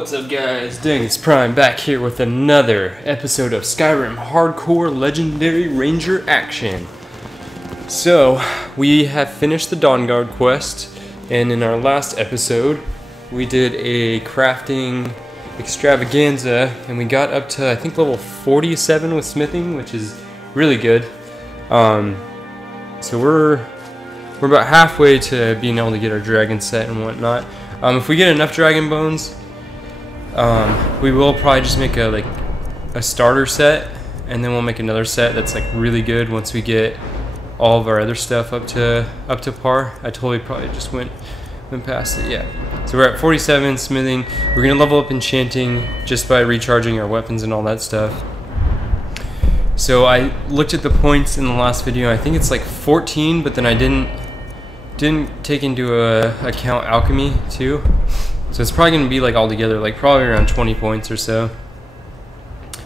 What's up guys, DangusPrime back here with another episode of Skyrim Hardcore Legendary Ranger Action. So, we have finished the Dawnguard quest, and in our last episode, we did a crafting extravaganza, and we got up to, I think, level 47 with smithing, which is really good. So we're about halfway to being able to get our dragon set and whatnot. If we get enough dragon bones, we will probably just make a starter set, and then we'll make another set that's like really good once we get all of our other stuff up to par. I totally probably just went past it. Yeah. So we're at 47 smithing. We're gonna level up enchanting just by recharging our weapons and all that stuff. So I looked at the points in the last video. I think it's like 14, but then I didn't take into account alchemy too. So it's probably going to be like altogether like probably around 20 points or so.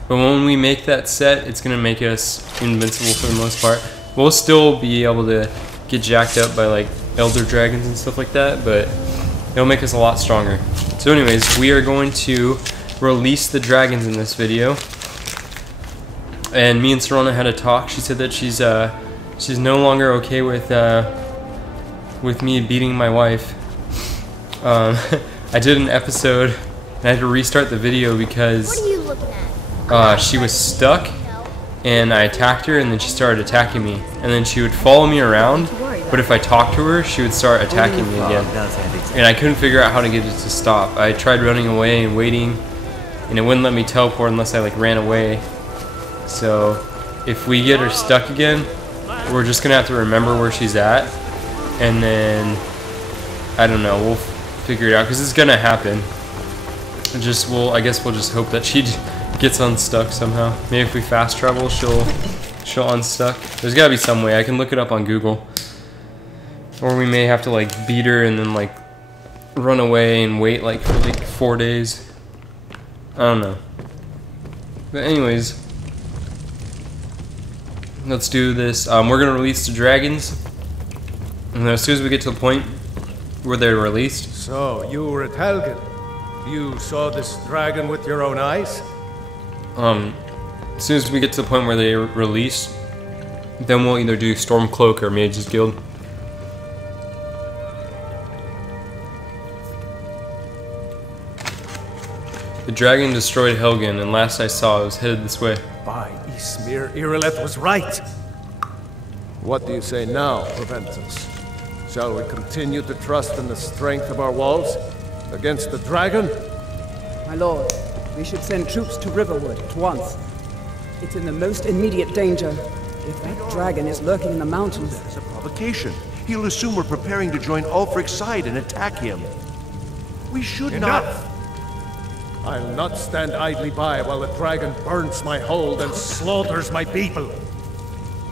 But when we make that set, it's going to make us invincible for the most part. We'll still be able to get jacked up by like elder dragons and stuff like that, but it'll make us a lot stronger. So anyways, we are going to release the dragons in this video. And me and Serana had a talk. She said that she's no longer okay with me beating my wife. I did an episode and I had to restart the video because what are you looking at? She was stuck and I attacked her and then she started attacking me, and then she would follow me around, but if I talked to her she would start attacking me again, and I couldn't figure out how to get it to stop. I tried running away and waiting, and it wouldn't let me teleport unless I like ran away. So if we get her stuck again, we're just gonna have to remember where she's at, and then I don't know, we'll figure it out because it's gonna happen. I guess we'll just hope that she gets unstuck somehow. Maybe if we fast travel, she'll unstuck. There's gotta be some way. I can look it up on Google, or we may have to like beat her and then like run away and wait like for like 4 days. I don't know. But anyways, let's do this. We're gonna release the dragons, and as soon as we get to the point where they're released. So, you were at Helgen. You saw this dragon with your own eyes? As soon as we get to the point where they release, then we'll either do Stormcloak or Mage's Guild. The dragon destroyed Helgen, and last I saw it was headed this way. By Ysmir, Irileth was right! What do you say now, Proventus? Shall we continue to trust in the strength of our walls against the dragon? My lord, we should send troops to Riverwood at once. It's in the most immediate danger. If that dragon is lurking in the mountains... That's a provocation. He'll assume we're preparing to join Ulfric's side and attack him. We should not... I'll not stand idly by while the dragon burns my hold and slaughters my people.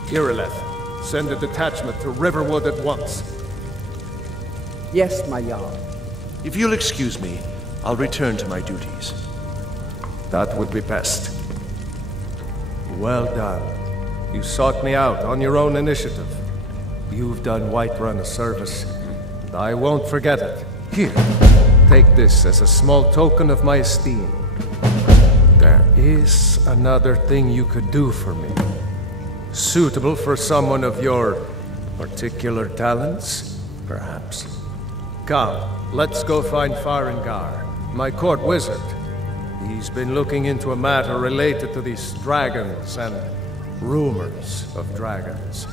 Irileth, send a detachment to Riverwood at once. Yes, my Jarl. If you'll excuse me, I'll return to my duties. That would be best. Well done. You sought me out on your own initiative. You've done Whiterun a service, and I won't forget it. Here, take this as a small token of my esteem. There is another thing you could do for me. Suitable for someone of your particular talents, perhaps. Come, let's go find Farengar, my court wizard. He's been looking into a matter related to these dragons and rumors of dragons.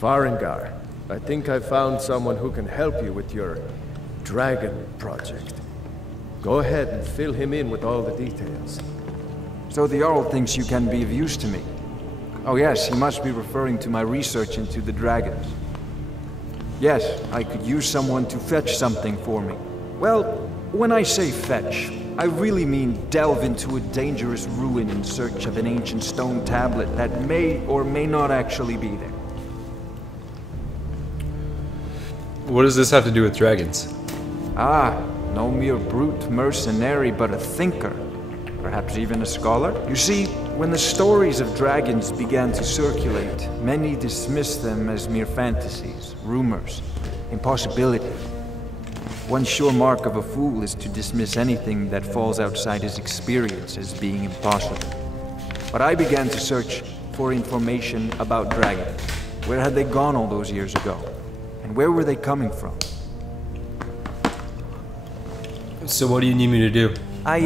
Farengar, I think I found someone who can help you with your dragon project. Go ahead and fill him in with all the details. So the Jarl thinks you can be of use to me. Oh yes, he must be referring to my research into the dragons. Yes, I could use someone to fetch something for me. Well, when I say fetch, I really mean delve into a dangerous ruin in search of an ancient stone tablet that may or may not actually be there. What does this have to do with dragons? Ah, no mere brute mercenary, but a thinker. Perhaps even a scholar? You see, when the stories of dragons began to circulate, many dismissed them as mere fantasies, rumors, impossibilities. One sure mark of a fool is to dismiss anything that falls outside his experience as being impossible. But I began to search for information about dragons. Where had they gone all those years ago? And where were they coming from? So what do you need me to do? I,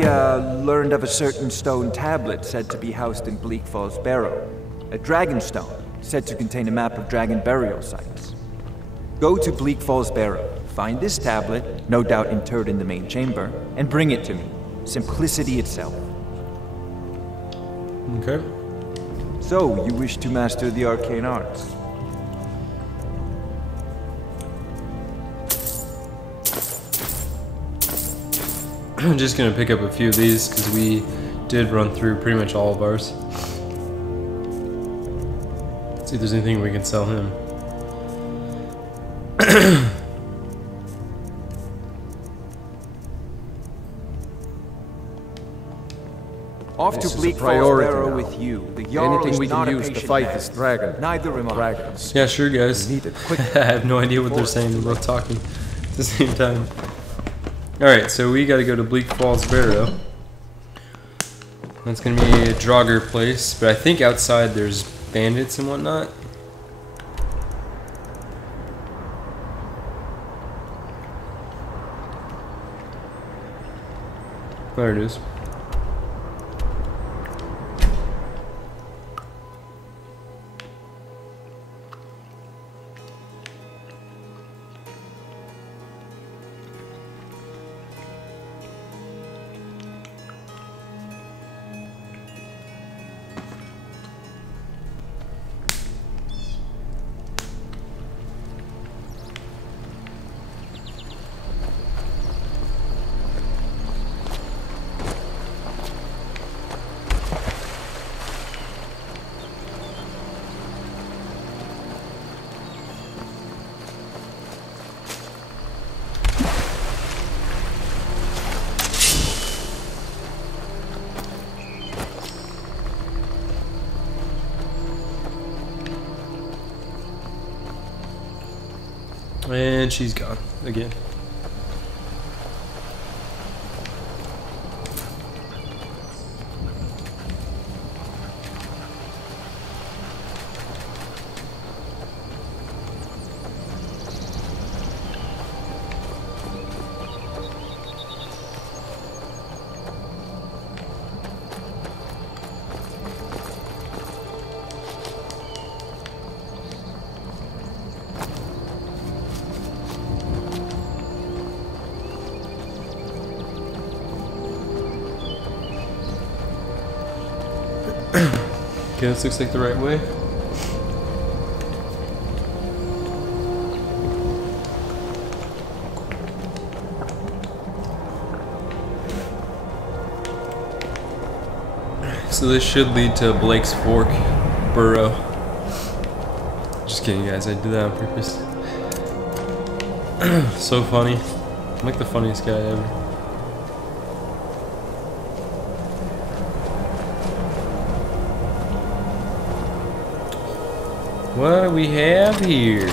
learned of a certain stone tablet said to be housed in Bleak Falls Barrow. A dragon stone, said to contain a map of dragon burial sites. Go to Bleak Falls Barrow, find this tablet, no doubt interred in the main chamber, and bring it to me. Simplicity itself. Okay. So, you wish to master the arcane arts? I'm just gonna pick up a few of these because we did run through pretty much all of ours. See if there's anything we can sell him. Off This to is Bleak a Falls priority Barrow now. with you. The Jarl Anything is we not can a use to patient fight man. this dragon. Neither am I. Dragons. Yeah, sure, guys. We need it quick. I have no idea what they're saying. They're both talking at the same time. Alright, so we gotta go to Bleak Falls Barrow. That's gonna be a Draugr place, but I think outside there's bandits and whatnot. There it is. And she's gone again. Okay, this looks like the right way. So this should lead to Blake's Fork Burrow. Just kidding, guys. I did that on purpose. So funny. I'm like the funniest guy ever. What do we have here?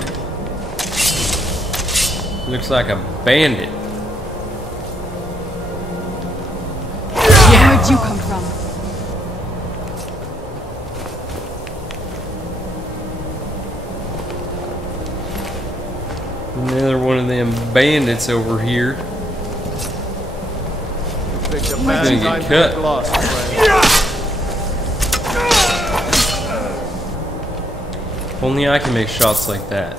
Looks like a bandit. Where'd you come from? Another one of them bandits over here. Picked a Gonna bad get time to cut. get lost, friend. Only I can make shots like that.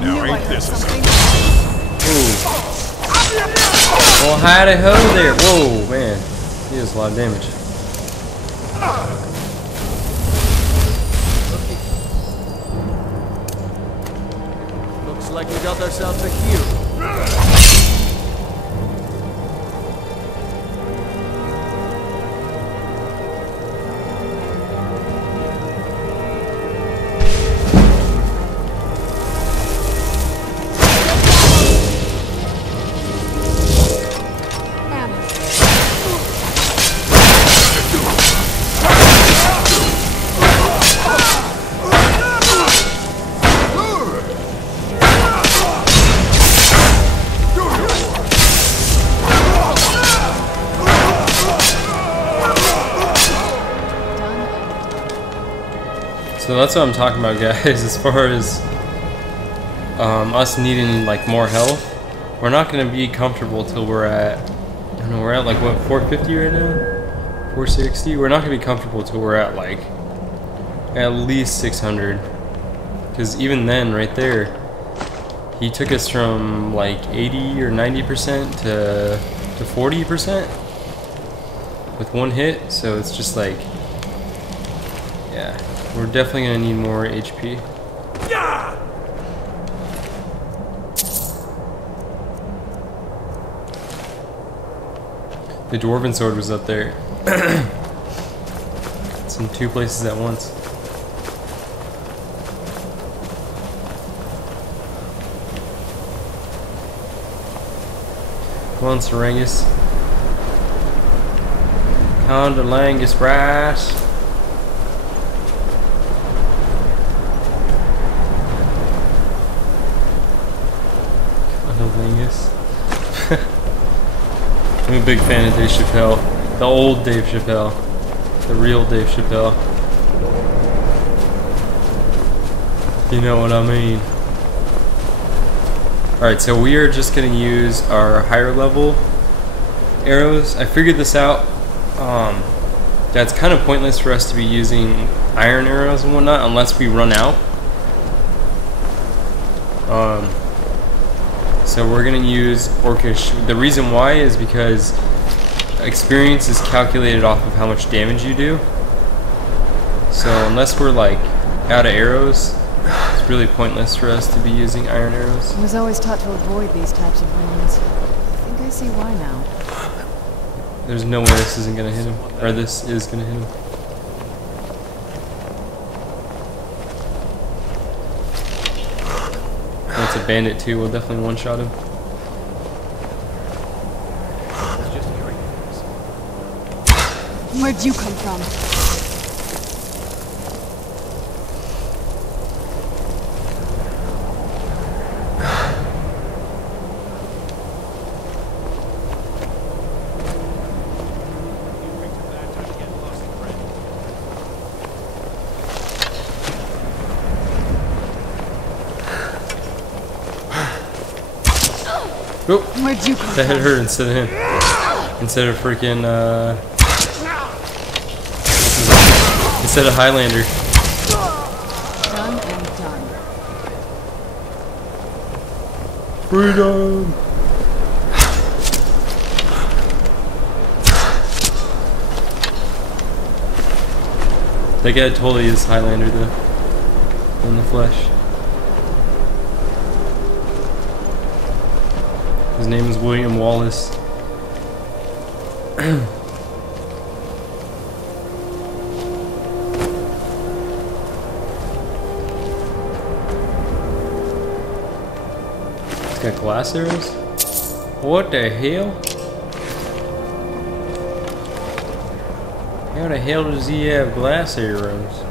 Now ain't this something? Well, howdy ho there. Whoa, man. He does a lot of damage. Looks like we got ourselves a hero. So that's what I'm talking about, guys. As far as us needing like more health, we're not gonna be comfortable till we're at, I don't know, we're at like what, 450 right now, 460. We're not gonna be comfortable till we're at like at least 600. Because even then, right there, he took us from like 80 or 90% to 40% with one hit. So it's just like, yeah. We're definitely gonna need more HP. Yeah! The dwarven sword was up there. It's in two places at once. Come on, Serengus. Condolangus rice. I'm a big fan of Dave Chappelle. The old Dave Chappelle. The real Dave Chappelle. You know what I mean. Alright, so we are just going to use our higher level arrows. I figured this out. That's kind of pointless for us to be using iron arrows and whatnot unless we run out. So we're going to use Orcish. The reason why is because experience is calculated off of how much damage you do. So unless we're like out of arrows, it's really pointless for us to be using iron arrows. I was always taught to avoid these types of wounds. I think I see why now. There's no way this isn't going to hit him. Or this is going to hit him. It's a bandit too, we'll definitely one-shot him. Where'd you come from? Oh, Where'd you come that hit from? her instead of him. Instead of freaking, instead of Highlander. Done and done. Freedom! That guy totally is Highlander though. In the flesh. His name is William Wallace. He's got glass arrows? What the hell? How the hell does he have glass arrows?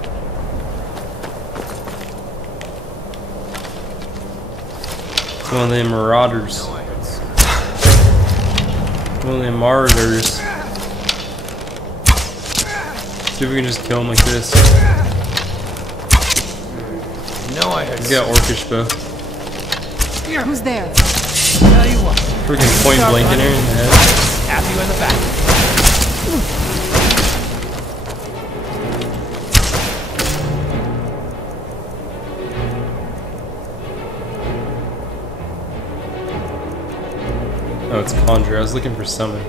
It's one of them marauders. One of them marauders. See if we can just kill him like this. No, I had He's got Orcish bow. Who's there? tell you what. Freaking point blank in her in the head. Have you in the back. Oh, it's It's conjure. I was looking for summon.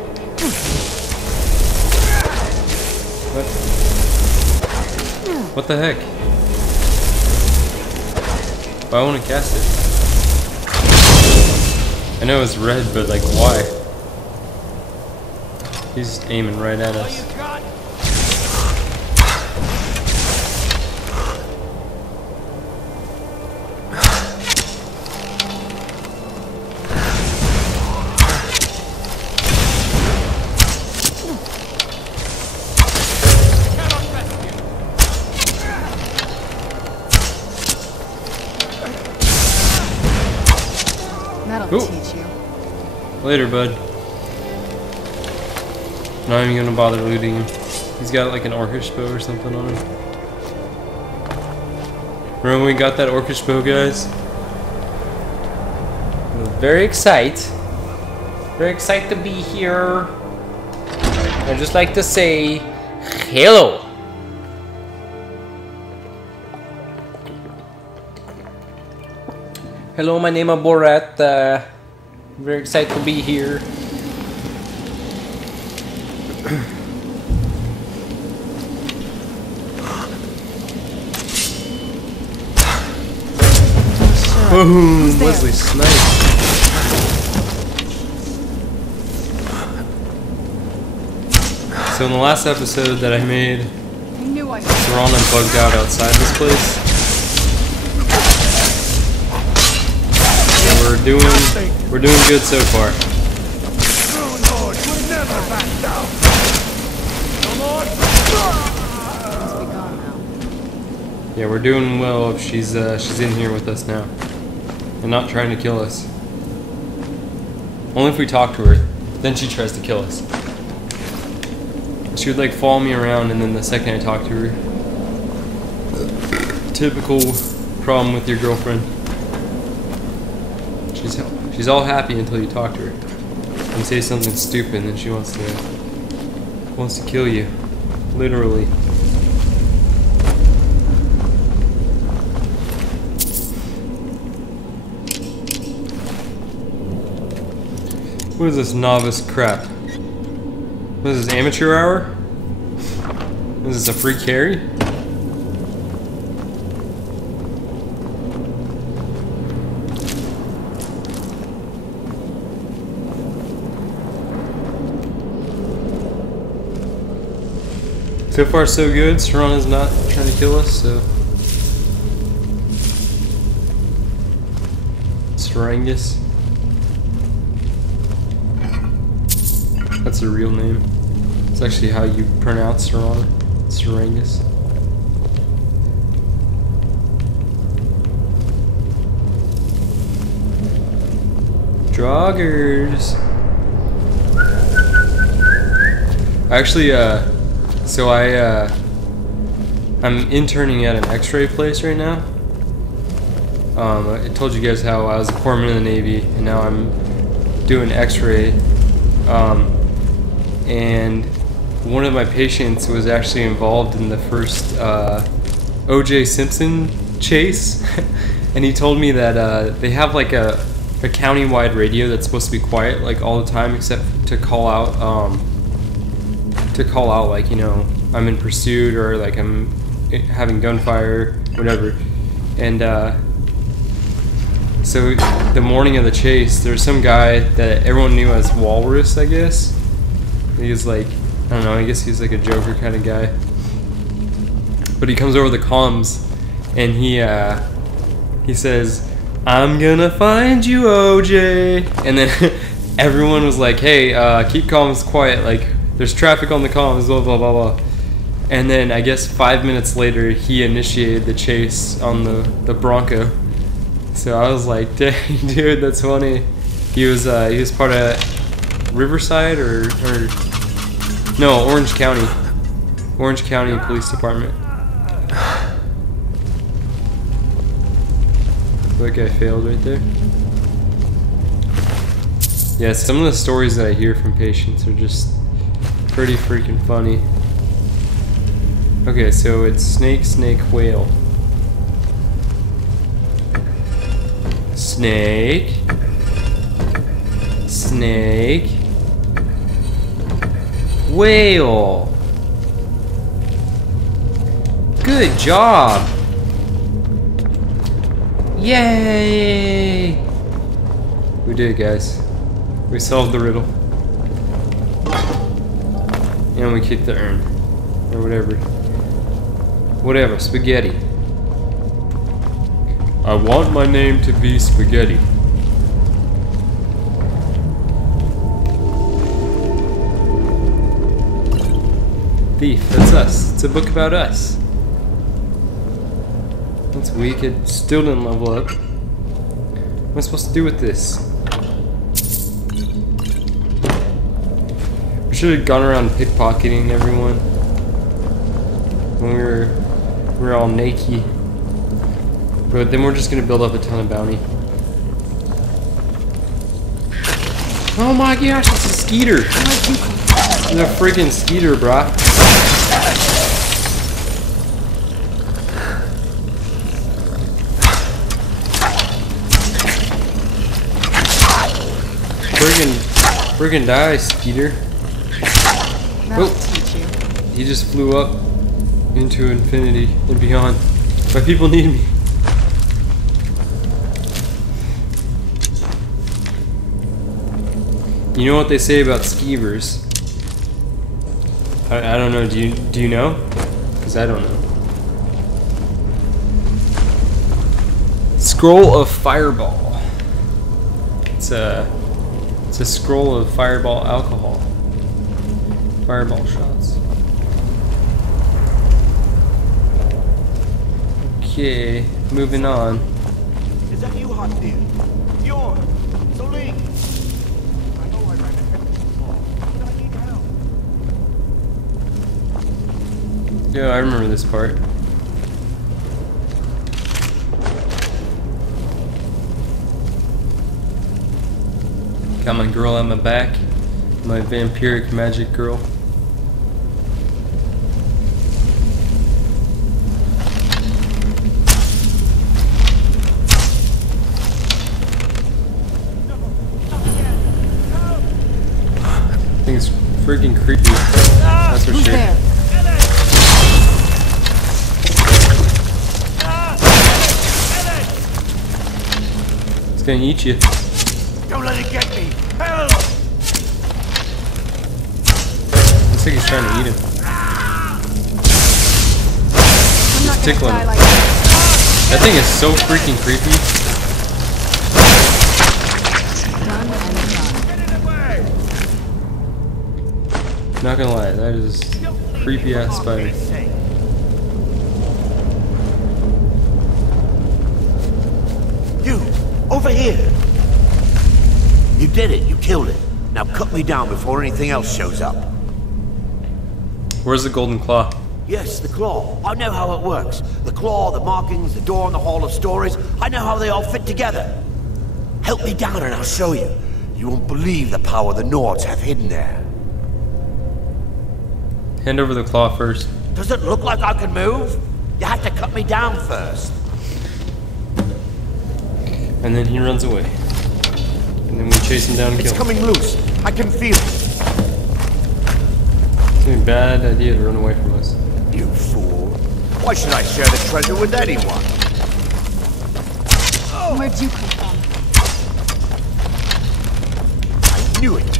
What? What the heck? Why I want to cast it? I know it's red, but like, why? He's aiming right at us. That'll Ooh. teach you. Later, bud. Not even gonna bother looting him. He's got like an orcish bow or something on him. Remember when we got that orcish bow, guys? Very excited. Very excited to be here. I'd just like to say hello. Hello, my name is Borat. Very excited to be here. Boom! Wesley Snipes. So in the last episode that I made, I knew I Serana bugged out outside this place. We're doing good so far. must be gone now. Yeah, we're doing well if she's in here with us now. And not trying to kill us. Only if we talk to her. Then she tries to kill us. She would like follow me around and then the second I talk to her. Typical problem with your girlfriend. She's all happy until you talk to her. You say something stupid and then she wants to kill you. Literally. What is this novice crap? What is this, amateur hour? Is this a free carry? So far so good. Serana's not trying to kill us, so. Serangus. That's a real name. It's actually how you pronounce Serana. Serangus. Joggers. Actually, so I'm interning at an X-ray place right now. I told you guys how I was a corpsman in the Navy, and now I'm doing X-ray. And one of my patients was actually involved in the first O.J. Simpson chase, and he told me that they have like a county-wide radio that's supposed to be quiet like all the time, except to call out like, you know, I'm in pursuit or like I'm having gunfire, whatever. And so the morning of the chase, there's some guy that everyone knew as Walrus, I guess. He was like, I don't know, I guess he's like a Joker kind of guy. But he comes over the comms and he says, "I'm gonna find you, OJ." And then everyone was like, "Hey, keep comms quiet, like there's traffic on the comms, blah blah blah blah." And then I guess 5 minutes later he initiated the chase on the Bronco. So I was like, "Dang, dude, that's funny." He was part of Riverside or no, Orange County Police Department. That guy failed right there. Yeah, some of the stories that I hear from patients are just pretty freaking funny. Okay, so it's snake, whale. Snake. Snake. Whale. Good job. Yay! We did it, guys. We solved the riddle. And we kicked the urn. Or whatever. Whatever, spaghetti. I want my name to be Spaghetti. Thief, that's us. It's a book about us. That's weak, it still didn't level up. What am I supposed to do with this? We should have gone around pickpocketing everyone when we were all naked. But then we're just gonna build up a ton of bounty. Oh my gosh, it's a skeeter! It's a freaking skeeter, brah. Friggin' die, skeeter. Oh, he just flew up into infinity and beyond. My people need me. You know what they say about skeevers? I don't know. Do you know? Because I don't know. Scroll of Fireball. It's a scroll of fireball alcohol. Fireball shots. Okay, moving on. Is that you, hot dear? You're so late. I know I ran ahead of you before, but I need help. Yeah, I remember this part. Got my girl on my back, my vampiric magic girl. I think it's freaking creepy. That's for Who's sure. there? It's gonna eat you. Don't let it get me. Help! Looks like he's trying to eat him. I'm not gonna tickling die him. like this. That thing is so freaking creepy. Done and done. Not gonna lie, that is creepy ass spider. You, over here. You did it. You killed it. Now cut me down before anything else shows up. Where's the golden claw? Yes, the claw. I know how it works. The claw, the markings, the door in the Hall of Stories. I know how they all fit together. Help me down and I'll show you. You won't believe the power the Nords have hidden there. Hand over the claw first. Does it look like I can move? You have to cut me down first. And then he runs away. And then we chase him down and kill It's him. coming loose. I can feel it. It's a bad idea to run away from us. You fool. Why should I share the treasure with anyone? Where'd you come from? I knew it.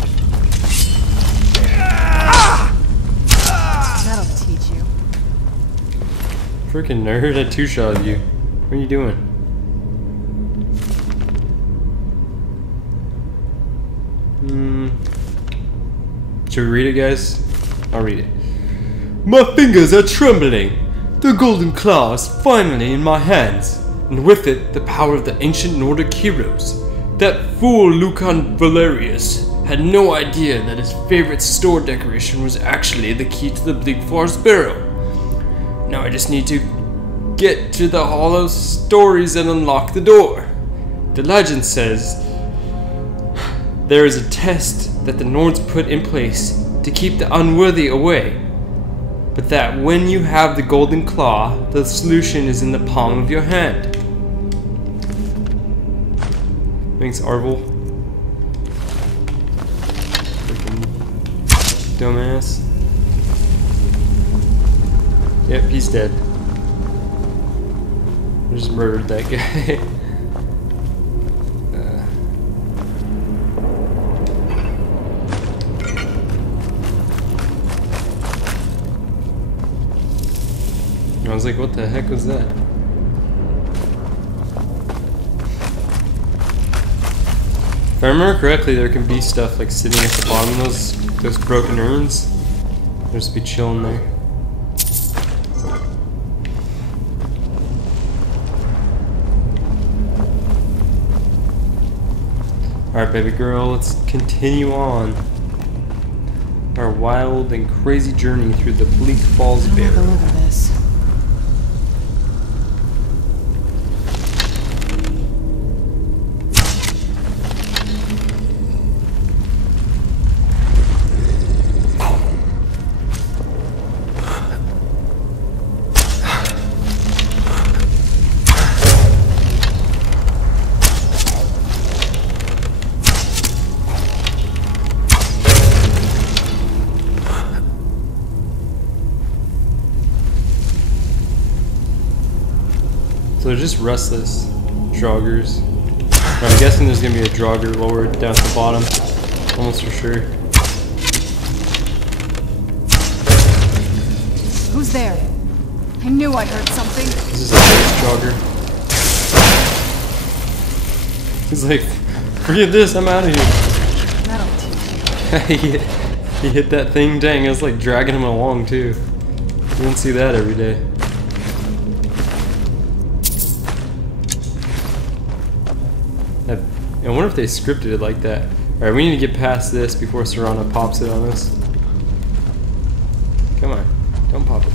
That'll teach you. Freaking nerd, I two-shot you. What are you doing? Should we read it, guys? I'll read it. My fingers are trembling. The golden claw is finally in my hands, and with it the power of the ancient Nordic heroes. That fool Lucan Valerius had no idea that his favorite store decoration was actually the key to the Bleak Forest Barrow. Now I just need to get to the Hall of Stories and unlock the door. The legend says there is a test that the Nords put in place to keep the unworthy away, but that when you have the golden claw, the solution is in the palm of your hand. Thanks, Arvel. Dumbass. Yep, he's dead. I just murdered that guy. I was like, what the heck was that? If I remember correctly, there can be stuff like sitting at the bottom of those broken urns. They'll just be chilling there. Alright, baby girl, let's continue on our wild and crazy journey through the Bleak Falls I'll Barrows. go over this. So they're just restless joggers. I'm guessing there's gonna be a jogger lower down at the bottom, almost for sure. Who's there? I knew I heard something. This is a base jogger. He's like, forget this, I'm out of here. That'll teach you. he hit that thing, dang, it was like dragging him along too. You don't see that every day. I wonder if they scripted it like that. Alright, we need to get past this before Serana pops it on us. Come on, don't pop it.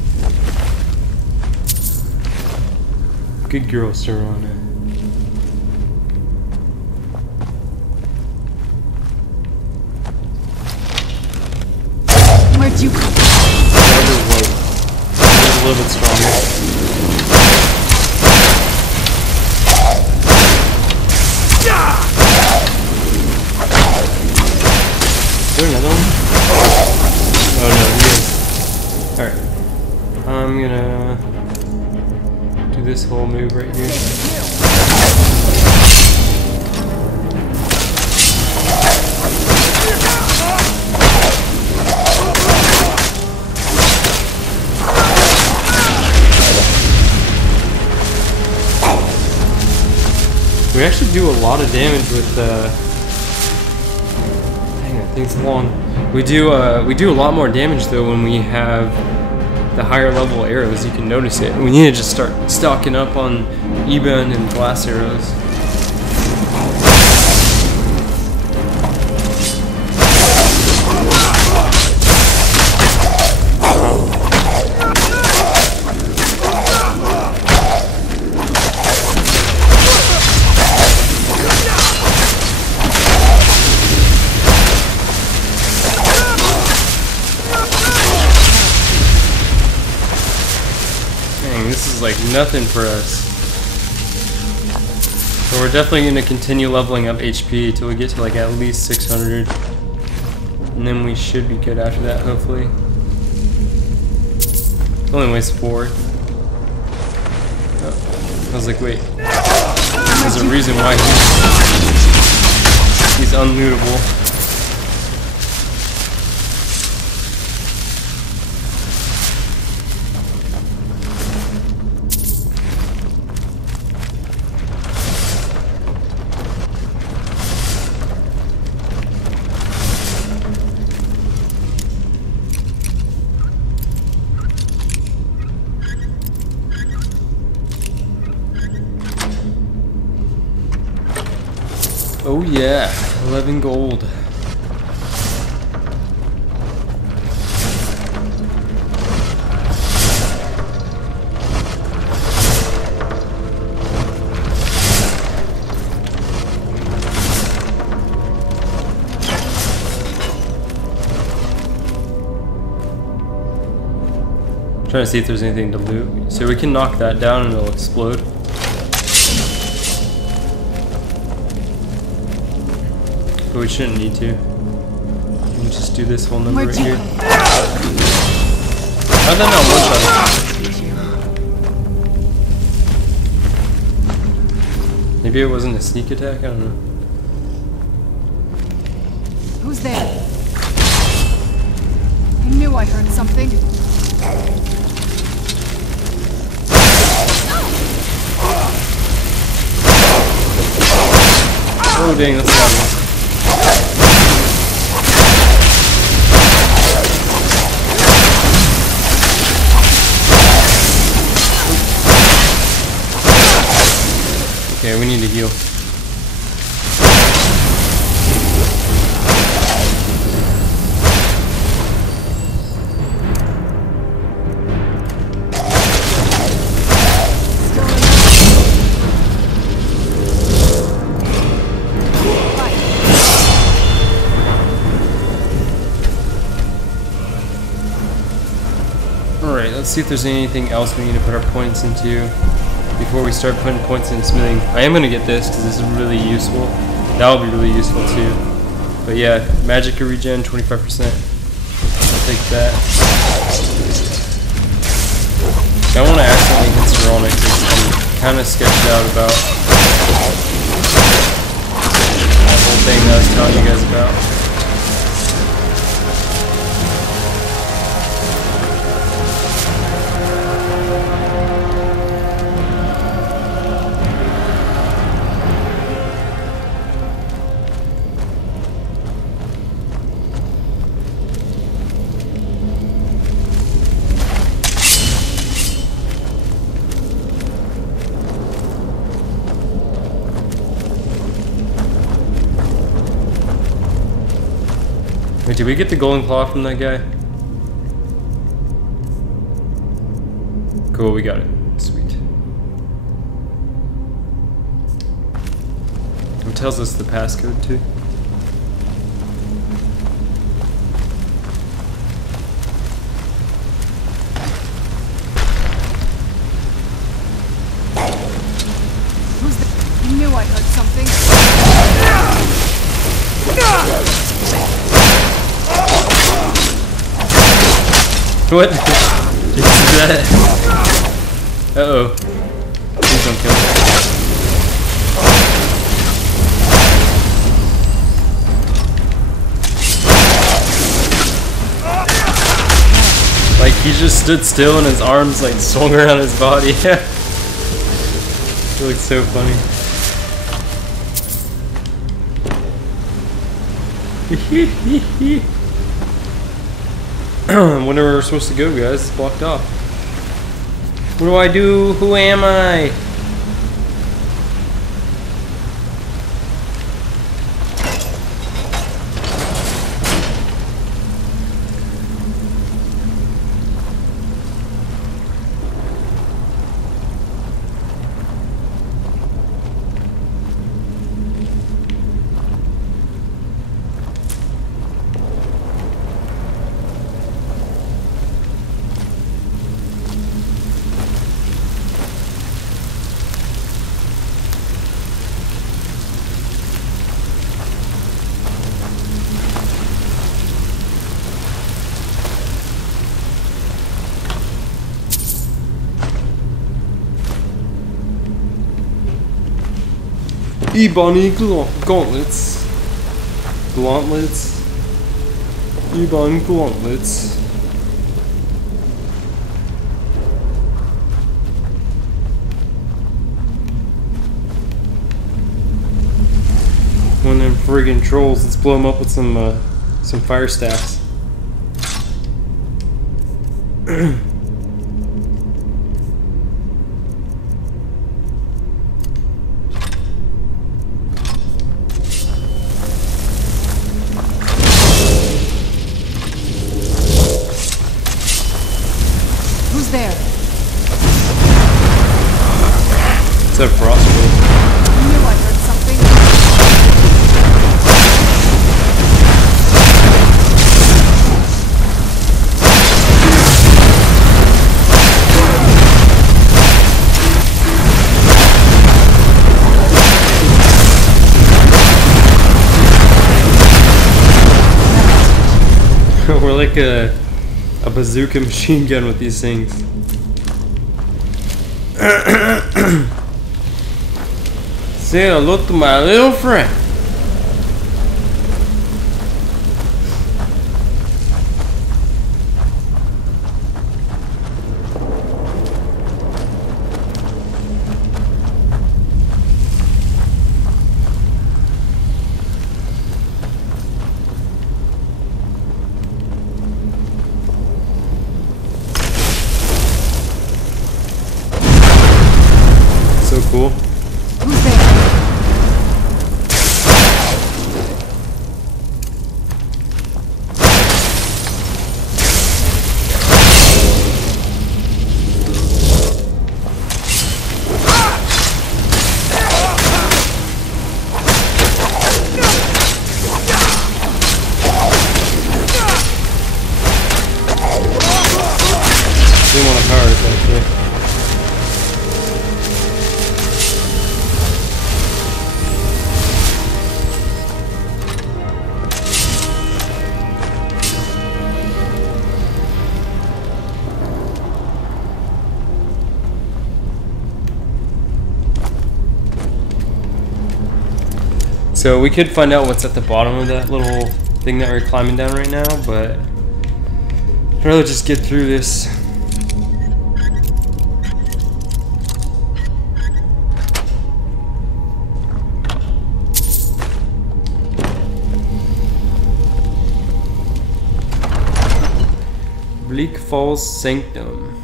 Good girl, Serana. Where'd you come from? A little bit stronger. Is there another one? Oh no, he is. Alright. I'm gonna do this whole move right here. We actually do a lot of damage with thing's long. We do a lot more damage though when we have the higher level arrows. You can notice it. We need to just start stocking up on Eben and glass arrows. This is like nothing for us. So we're definitely going to continue leveling up HP till we get to like at least 600. And then we should be good after that, hopefully. It only weighs 4. Oh. I was like, wait. There's a reason why he's unlootable. Oh yeah, 11 gold. Trying to see if there's anything to loot. So we can knock that down and it'll explode. But we shouldn't need to. And just do this whole number Where'd right you here. come How'd that not one shot? Maybe it wasn't a sneak attack? I don't know. Who's there? I knew I heard something. Oh dang, that's loud. Okay, we need to heal. Alright, let's see if there's anything else we need to put our points into before we start putting points in smithing. I am going to get this because this is really useful. That will be really useful too. But yeah, magic regen 25%. I'll take that. I want to accidentally hit ceramic because I'm kind of sketched out about that whole thing that I was telling you guys about. Wait, did we get the golden claw from that guy? Cool, we got it. Sweet. It tells us the passcode too. Who's there? I knew I heard something. What? Did you see that? Uh-oh. Please don't kill me. Like, he just stood still and his arms, like, swung around his body. It looks so funny. Wonder where we're supposed to go, guys. It's blocked off. What do I do? Who am I? Ebony gauntlets. Gauntlets. Ebon gauntlets. One of them friggin' trolls. Let's blow them up with some fire staffs. Who's there? It's a frostbolt. I knew I heard something. like a bazooka machine gun with these things. Say hello to my little friend. So cool. Who's there? Didn't want to power this actually. So we could find out what's at the bottom of that little thing that we're climbing down right now, but I'd rather just get through this. Bleak Falls Sanctum.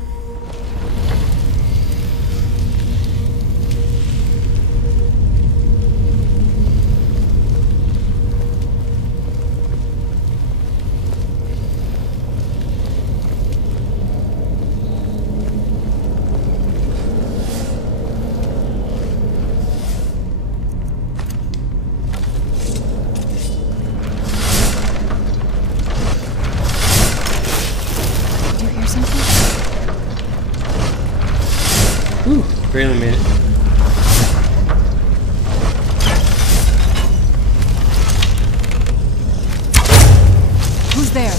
Do you hear something? Whew, barely made it. Who's there?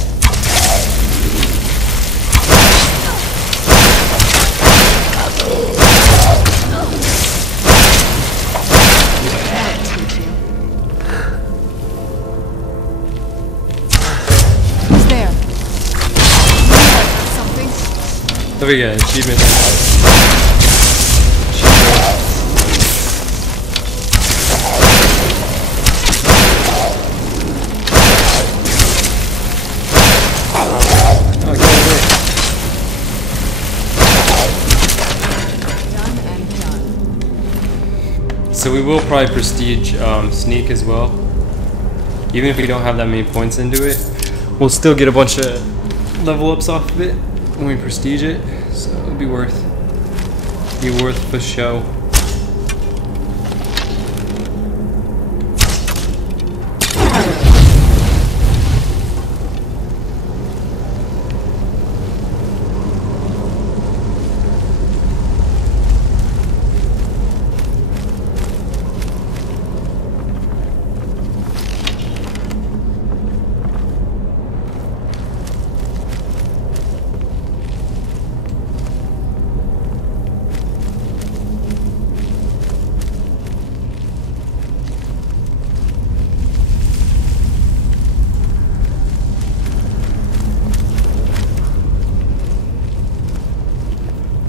Who's there? Something? Oh, we got an achievement. Done and done. So we will probably prestige sneak as well. Even if we don't have that many points into it, we'll still get a bunch of level ups off of it when we prestige it. So it'll be worth the show.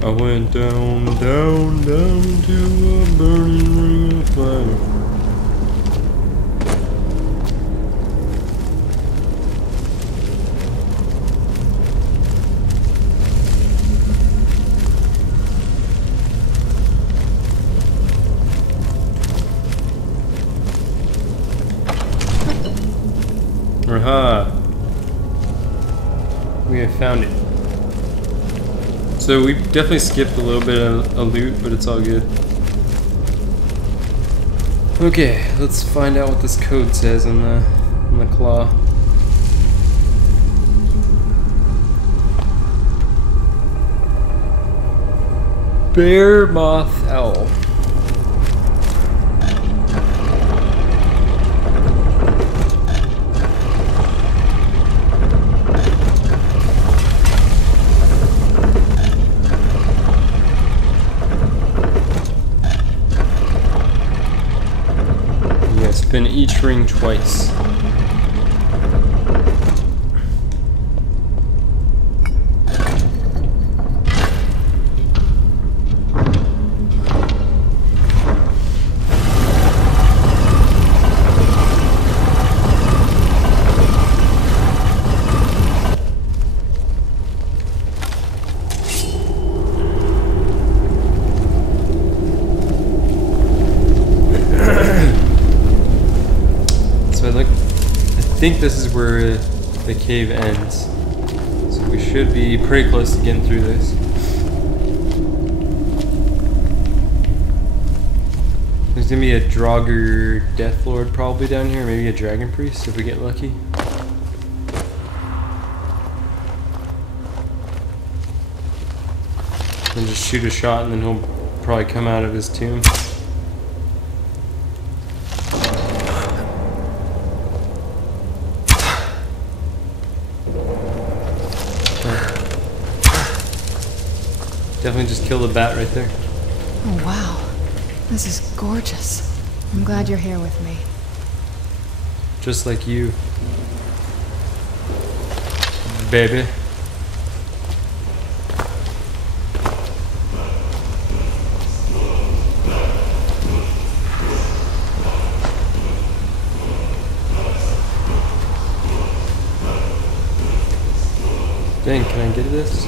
I went down, down, down to a burning ring of fire. Aha! We have found it. So we definitely skipped a little bit of loot, but it's all good. Okay, let's find out what this code says on the claw. Bear Moth Owl. spin each ring twice. I think this is where the cave ends, so we should be pretty close to getting through this. There's gonna be a Draugr Death Lord probably down here, maybe a Dragon Priest if we get lucky. And just shoot a shot and then he'll probably come out of his tomb. Definitely just kill the bat right there. Oh, wow. This is gorgeous. I'm glad you're here with me. Just like you, baby. Dang, can I get this?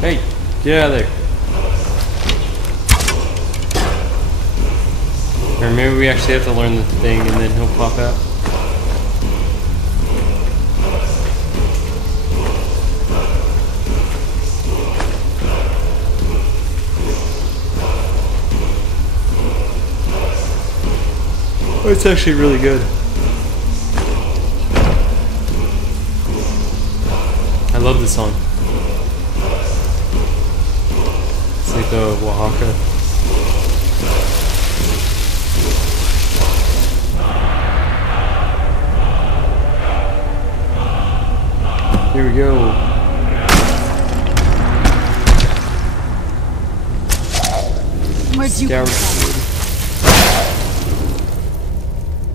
Hey, get out of there. Or maybe we actually have to learn the thing and then he'll pop out. Oh, it's actually really good. I love this song. It's like the Oaxaca. Here we go. Where'd you come from?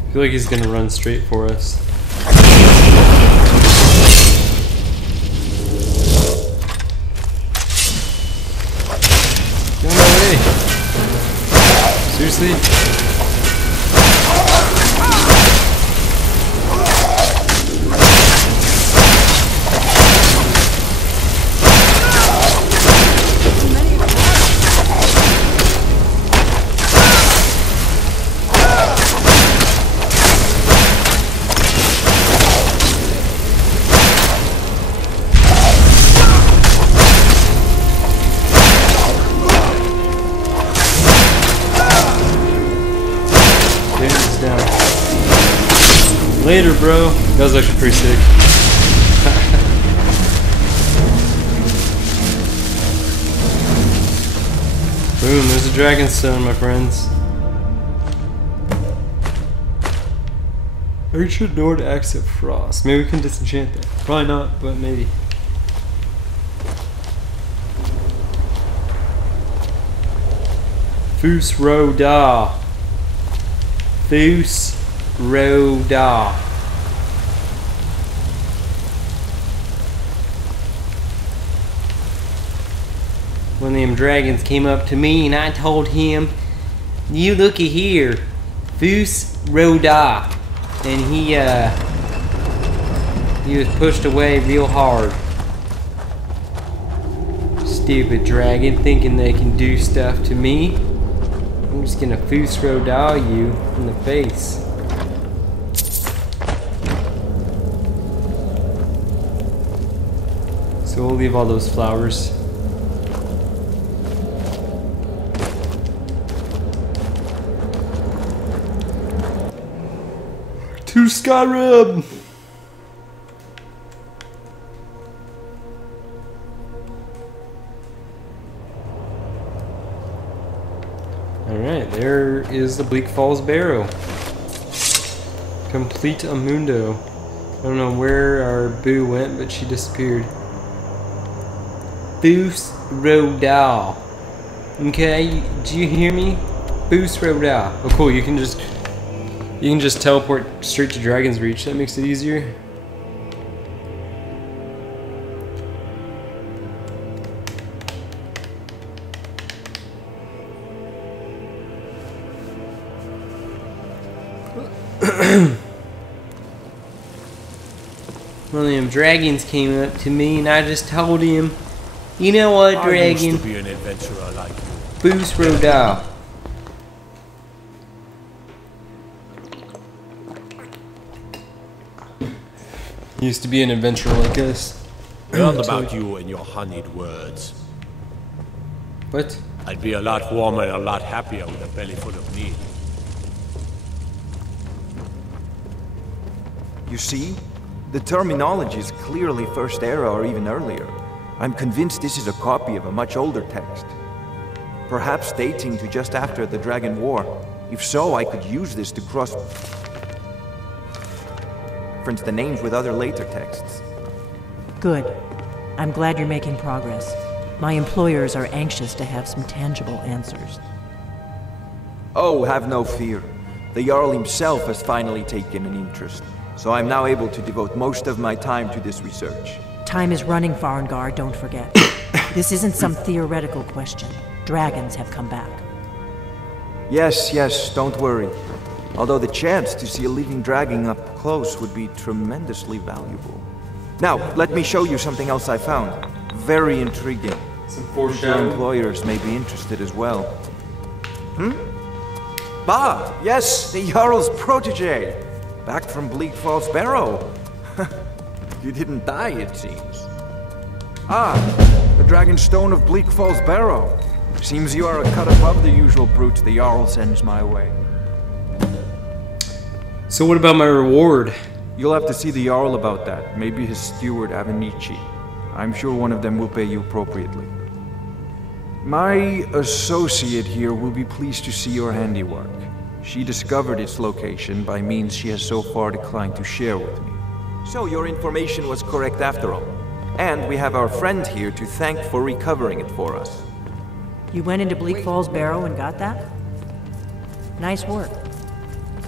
I feel like he's gonna run straight for us. Get out of the way! Seriously? Later, bro. That was actually pretty sick. Boom, there's a dragon stone, my friends. Ancient Nord Axe of Frost. Maybe we can disenchant that. Probably not, but maybe. Fus Roda. Fus Roda. One of them dragons came up to me and I told him, "You looky here, Fus Roda," and he was pushed away real hard. Stupid dragon, thinking they can do stuff to me. I'm just gonna Fus Roda you in the face. So we'll leave all those flowers. To Skyrim! Alright, there is the Bleak Falls Barrow. Complete a mundo. I don't know where our boo went, but she disappeared. Fus Roda. Okay, do you hear me? Boost road out. Oh, cool. You can just teleport straight to Dragon's Reach. That makes it easier. One of them dragons came up to me, and I just told him, "You know what, I dragon? used to be an adventurer like you. Boost road out." Used to be an adventurer like us. Learned about you and your honeyed words. What? I'd be a lot warmer and a lot happier with a belly full of meat. You see? The terminology is clearly First Era or even earlier. I'm convinced this is a copy of a much older text. Perhaps dating to just after the Dragon War. If so, I could use this to cross-reference the names with other later texts. Good. I'm glad you're making progress. My employers are anxious to have some tangible answers. Oh, have no fear. The Jarl himself has finally taken an interest, so I'm now able to devote most of my time to this research. Time is running, Farengar, don't forget. This isn't some theoretical question. Dragons have come back. Yes, don't worry. Although the chance to see a living dragon up close would be tremendously valuable. Now, let me show you something else I found. Very intriguing. Some Your foreshadowing. employers may be interested as well. Bah, yes, the Jarl's protege. Back from Bleak Falls Barrow. You didn't die, it seems. Ah, the Dragon Stone of Bleak Falls Barrow. Seems you are a cut above the usual brutes the Jarl sends my way. So what about my reward? You'll have to see the Jarl about that. Maybe his steward, Avenici. I'm sure one of them will pay you appropriately. My associate here will be pleased to see your handiwork. She discovered its location by means she has so far declined to share with me. So your information was correct after all. And we have our friend here to thank for recovering it for us. You went into Bleak Falls Barrow and got that? Nice work.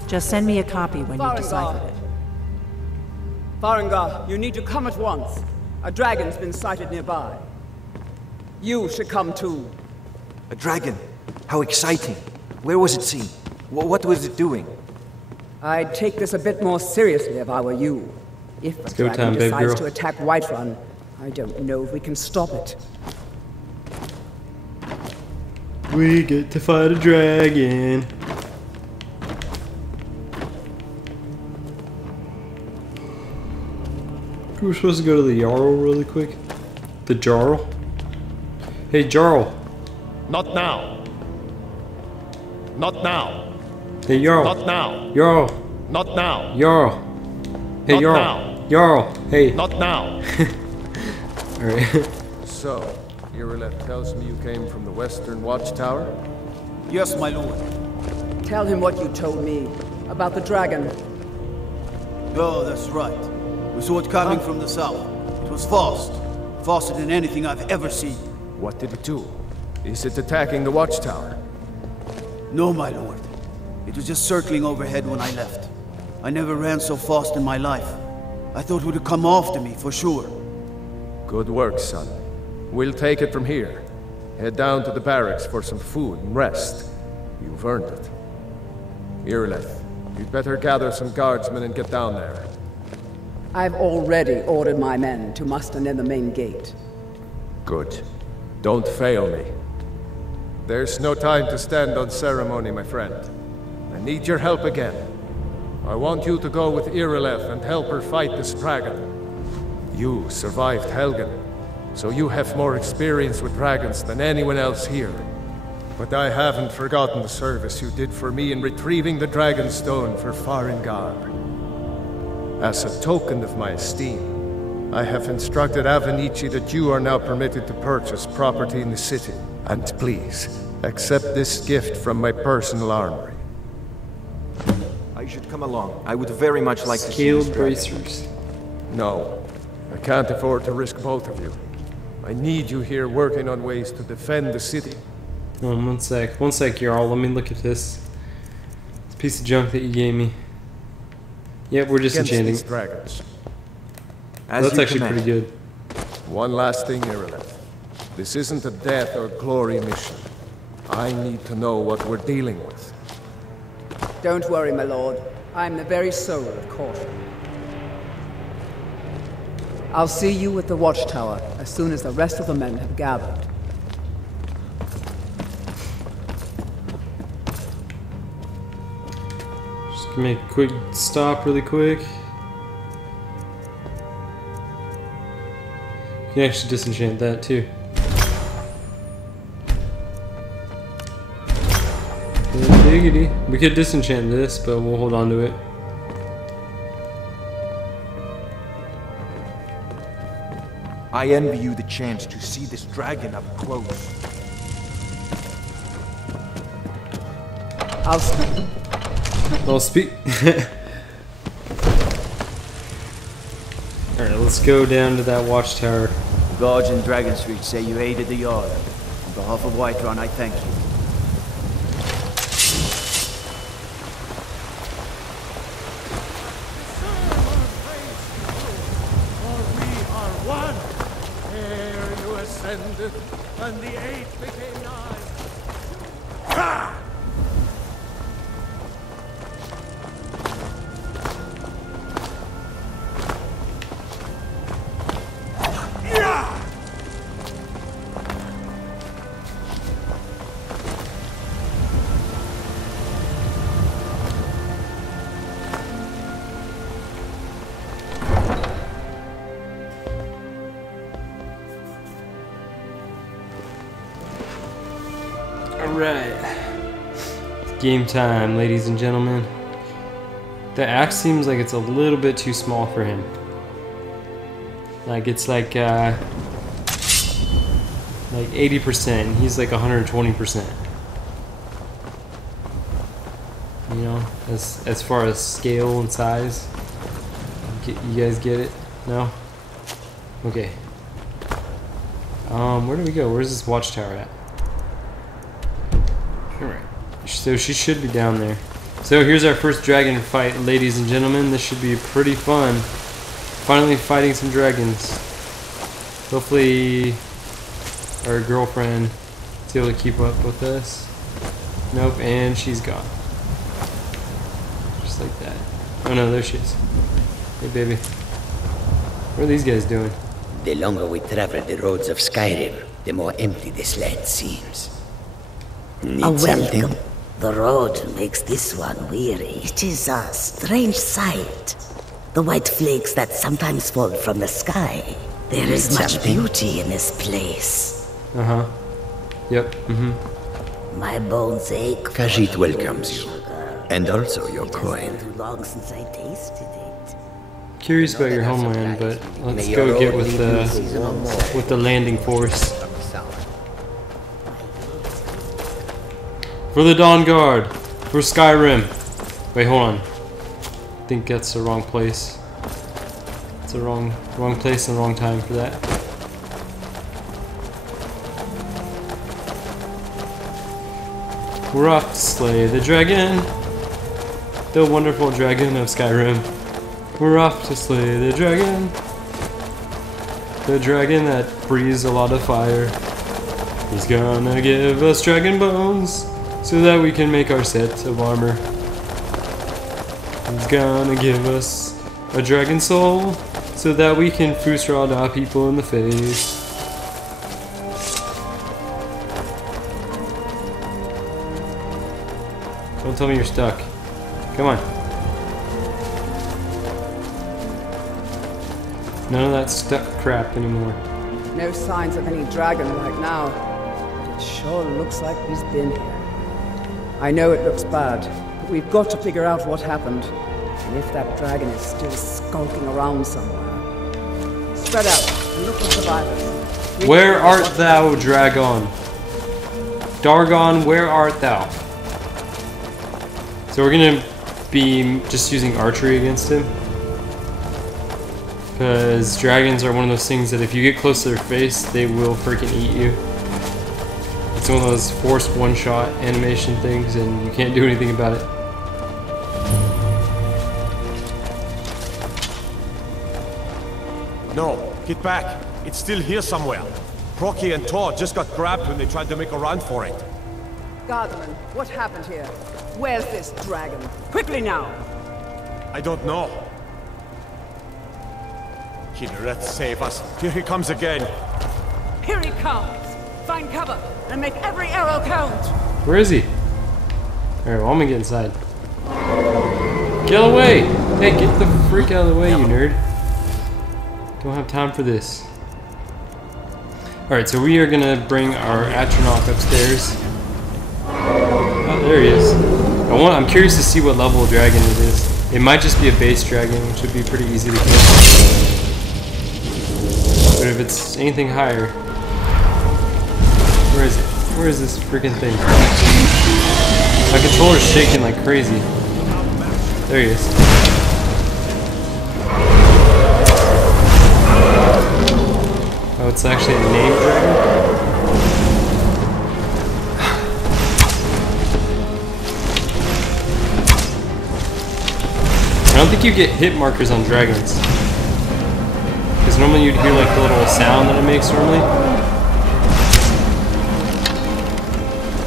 Just send me a copy when you've deciphered it. Farengar, you need to come at once. A dragon's been sighted nearby. You should come too. A dragon? How exciting. Where was it seen? What was it doing? I'd take this a bit more seriously if I were you. If a go dragon time, babe decides girl. to attack Whiterun, I don't know if we can stop it. We get to fight a dragon. We're supposed to go to the Jarl really quick. The Jarl? Hey, Jarl. Not now. Not now. Hey, Jarl. Not now. Jarl. Not now. Jarl. Hey, Not Jarl. now. Jarl. Hey. Not now. Alright. So, Irileth tells me you came from the Western Watchtower? Yes, my lord. Tell him what you told me about the dragon. Oh, that's right. We saw it coming from the south. It was fast. Faster than anything I've ever seen. What did it do? Is it attacking the Watchtower? No, my lord. It was just circling overhead when I left. I never ran so fast in my life. I thought it would have come after me, for sure. Good work, son. We'll take it from here. Head down to the barracks for some food and rest. You've earned it. Irileth, you'd better gather some guardsmen and get down there. I've already ordered my men to muster near the main gate. Good. Don't fail me. There's no time to stand on ceremony, my friend. I need your help again. I want you to go with Irileth and help her fight this dragon. You survived Helgen, so you have more experience with dragons than anyone else here. But I haven't forgotten the service you did for me in retrieving the Dragon Stone for Farengar. As a token of my esteem, I have instructed Avenici that you are now permitted to purchase property in the city. And please, accept this gift from my personal armory. I should come along. I would very much like to see this Scaled dragon. bracers. No, I can't afford to risk both of you. I need you here working on ways to defend the city. One sec. One sec, y'all. Let me look at this. This piece of junk that you gave me. Yep, we're disenchanting. Against these dragons. That's actually pretty good. One last thing, Irileth. This isn't a death or glory mission. I need to know what we're dealing with. Don't worry, my lord. I'm the very soul of caution. I'll see you at the watchtower as soon as the rest of the men have gathered. Just gonna make a quick stop really quick. You can actually disenchant that too. Diggity. We could disenchant this, but we'll hold on to it. I envy you the chance to see this dragon up close. I'll speak. I'll speak. Alright, let's go down to that watchtower. The guards in Dragon Street say you aided the Yard. On behalf of Whiterun, I thank you. And the 8 became 9. Alright. Game time, ladies and gentlemen. The axe seems like it's a little bit too small for him. Like it's like 80%. He's like 120%. You know, as far as scale and size. You guys get it? No? Okay. Where do we go? Where's this watchtower at? Alright. So she should be down there. So here's our first dragon fight, ladies and gentlemen. This should be pretty fun. Finally fighting some dragons. Hopefully our girlfriend is able to keep up with us. Nope, and she's gone. Just like that. Oh no, there she is. Hey baby. What are these guys doing? The longer we travel the roads of Skyrim, the more empty this land seems. Need something? The road makes this one weary. It is a strange sight. The white flakes that sometimes fall from the sky. There is much beauty in this place. Uh-huh. Yep, My bones ache. Khajiit welcomes you. And also your coin. It's been too long since I tasted it. Curious about your homeland, but let's go get with the landing force. For the Dawn Guard! For Skyrim! Wait, hold on. I think that's the wrong place. It's the wrong place and wrong time for that. We're off to slay the dragon! The wonderful dragon of Skyrim. We're off to slay the dragon. The dragon that breathes a lot of fire. He's gonna give us dragon bones so that we can make our set of armor. He's gonna give us a dragon soul so that we can Fusrada people in the face. Don't tell me you're stuck. Come on. None of that stuck crap anymore. No signs of any dragon right now. But it sure looks like he's been here. I know it looks bad, but we've got to figure out what happened. And if that dragon is still skulking around somewhere. Spread out and look for survivors. Where art thou, dragon? Dargon, where art thou? So we're gonna be just using archery against him. Because dragons are one of those things that if you get close to their face, they will freaking eat you. It's one of those forced one-shot animation things, and you can't do anything about it. No, get back. It's still here somewhere. Procky and Tor just got grabbed when they tried to make a run for it. Gardaman, what happened here? Where's this dragon? Quickly now! I don't know. Killreth, save us. Here he comes again. Here he comes! Find cover and make every arrow count! Where is he? Alright, well, I'm gonna get inside. Get away! Hey, get the freak out of the way, you nerd. Don't have time for this. Alright, so we are gonna bring our Atronach upstairs. Oh, there he is. I'm curious to see what level of dragon it is. It might just be a base dragon, which would be pretty easy to kill. But if it's anything higher... Where is it? Where is this freaking thing? My controller's shaking like crazy. There he is. Oh, it's actually a name dragon? I don't think you get hit markers on dragons. Because normally you'd hear like the little sound that it makes normally.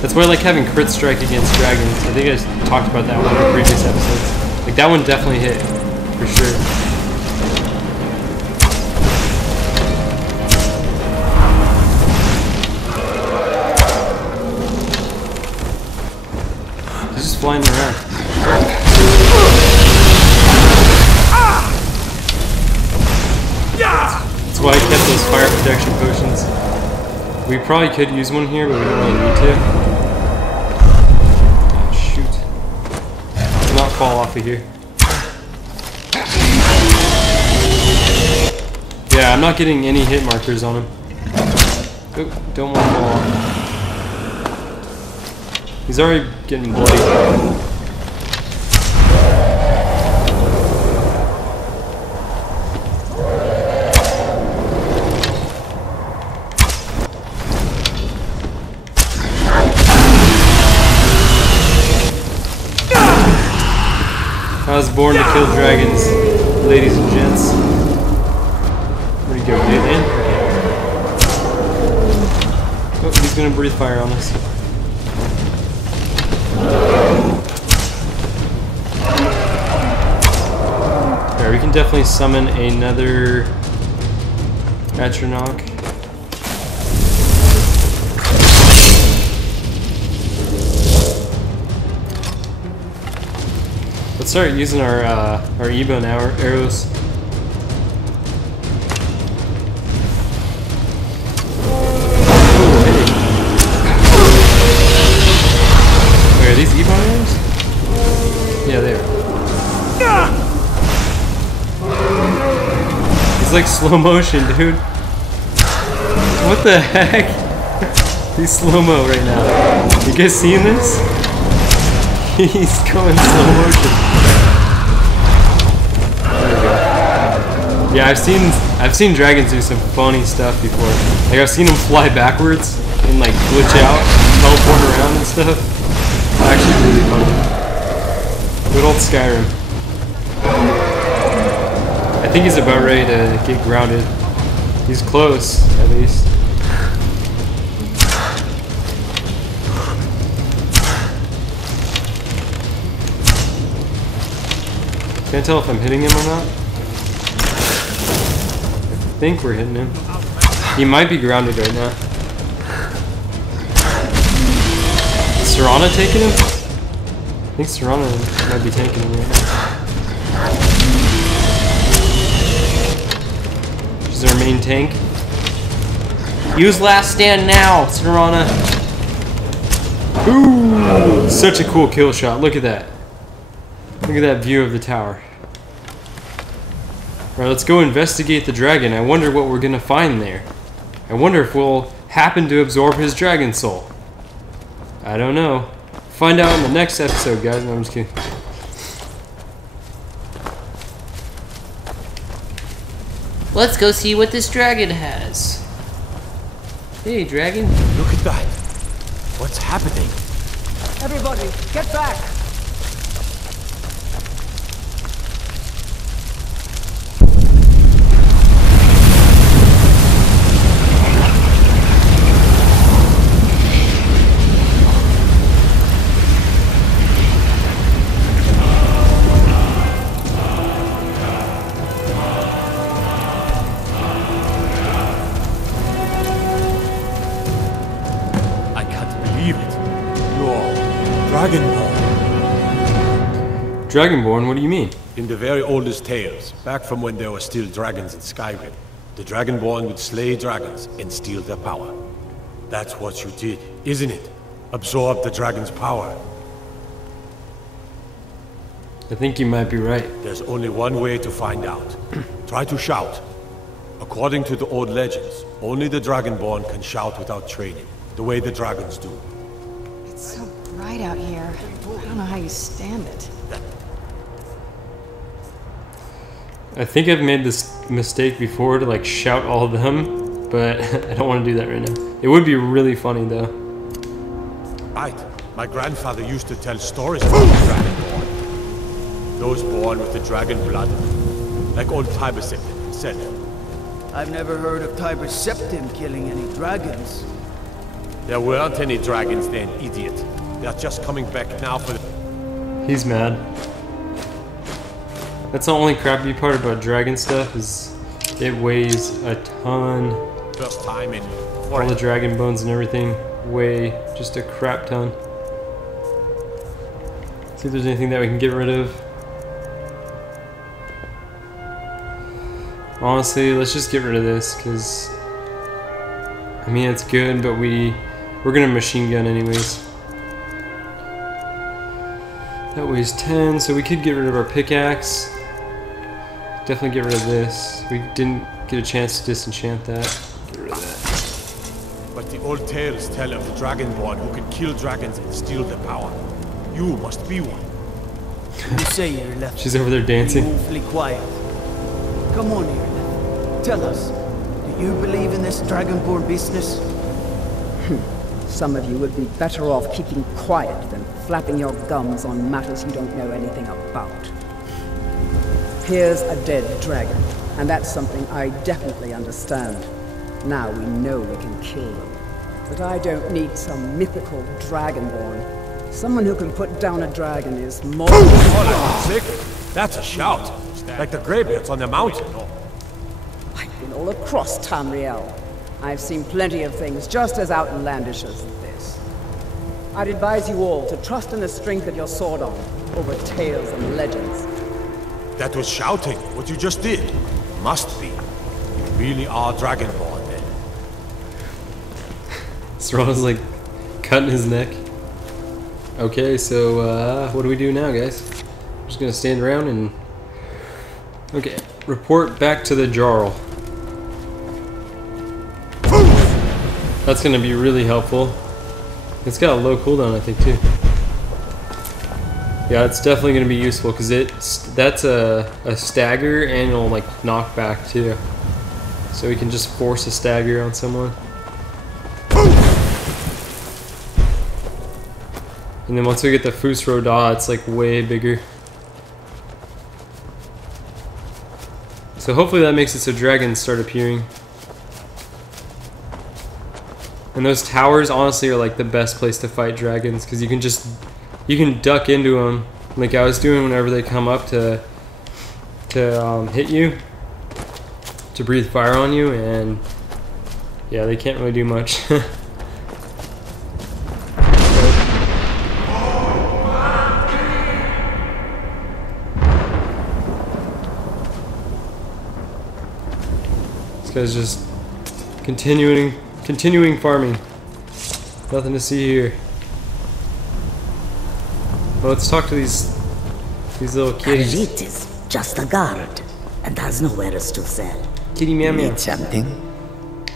That's why I like having crit strike against dragons. I think I talked about that one in the previous episodes. Like that one definitely hit, for sure. He's just flying around. That's why I kept those fire protection potions. We probably could use one here, but we don't really need to. Oh, shoot. Do not fall off of here. Yeah, I'm not getting any hit markers on him. Oh, don't want to fall off. He's already getting bloody. I was born to kill dragons, ladies and gents. Where'd he go? Get in? Oh, he's gonna breathe fire on us. Alright, we can definitely summon another Atronach. Let's start using our Ebo now, our arrows. Oh, hey. Wait, are these Ebo arrows? Yeah, they are. It's like slow motion, dude. What the heck? He's slow-mo right now. You guys seeing this? He's going slow motion. There we go. Yeah, I've seen dragons do some funny stuff before. Like I've seen them fly backwards and like glitch out, teleport around and stuff. It's actually really funny. Good old Skyrim. I think he's about ready to get grounded. He's close, at least. Can't tell if I'm hitting him or not. I think we're hitting him. He might be grounded right now. Is Serana taking him? I think Serana might be taking him right now. She's our main tank. Use last stand now, Serana. Ooh, such a cool kill shot. Look at that. Look at that view of the tower. Alright, let's go investigate the dragon. I wonder what we're gonna find there. I wonder if we'll happen to absorb his dragon soul. I don't know. Find out in the next episode, guys. No, I'm just kidding. Let's go see what this dragon has. Hey, dragon. Look at that. What's happening? Everybody, get back! Dragonborn? What do you mean? In the very oldest tales, back from when there were still dragons in Skyrim, the Dragonborn would slay dragons and steal their power. That's what you did, isn't it? Absorb the dragon's power. I think you might be right. There's only one way to find out. Try to shout. According to the old legends, only the Dragonborn can shout without training, the way the dragons do. It's so bright out here. I don't know how you stand it. I think I've made this mistake before to like shout all of them, but I don't want to do that right now. It would be really funny though. Right. My grandfather used to tell stories about the Dragonborn. Those born with the dragon blood. Like old Tiber Septim himself. I've never heard of Tiber Septim killing any dragons. There weren't any dragons then, idiot. They're just coming back now for the... He's mad. That's the only crappy part about dragon stuff is it weighs a ton. First time in... All the dragon bones and everything weigh just a crap ton. See if there's anything that we can get rid of. Honestly, let's just get rid of this because I mean it's good, but we're gonna machine gun anyways. That weighs 10, so we could get rid of our pickaxe. Definitely get rid of this. We didn't get a chance to disenchant that. Get rid of that. But the old tales tell of the Dragonborn who can kill dragons and steal their power. You must be one. You say you're left. She's over there dancing. Be awfully quiet. Come on here. Tell us. Do you believe in this Dragonborn business? Some of you would be better off keeping quiet than flapping your gums on matters you don't know anything about. Here's a dead dragon, and that's something I definitely understand. Now we know we can kill them. But I don't need some mythical dragonborn. Someone who can put down a dragon is more than... That's a shout. Like the greybeards on the mountain. I've been all across Tamriel. I've seen plenty of things just as outlandish as this. I'd advise you all to trust in the strength of your sword arm over tales and legends. That was shouting, what you just did. Must be. You really are Dragonborn then. Serrano's like cutting his neck. Okay, so what do we do now, guys? I'm just gonna stand around and... Okay, report back to the Jarl. That's gonna be really helpful. It's got a low cooldown, I think, too. Yeah, it's definitely gonna be useful because that's a stagger and it'll like knock back too. So we can just force a stagger on someone. And then once we get the Fusro Da, it's like way bigger. So hopefully that makes it so dragons start appearing. And those towers honestly are like the best place to fight dragons because you can duck into them like I was doing whenever they come up to hit you, to breathe fire on you, and yeah, they can't really do much. This guy's just continuing farming. Nothing to see here. Well, let's talk to these little kitties. Khajiit is just a guard and has no wares to sell. Kitty meow meow. Need something?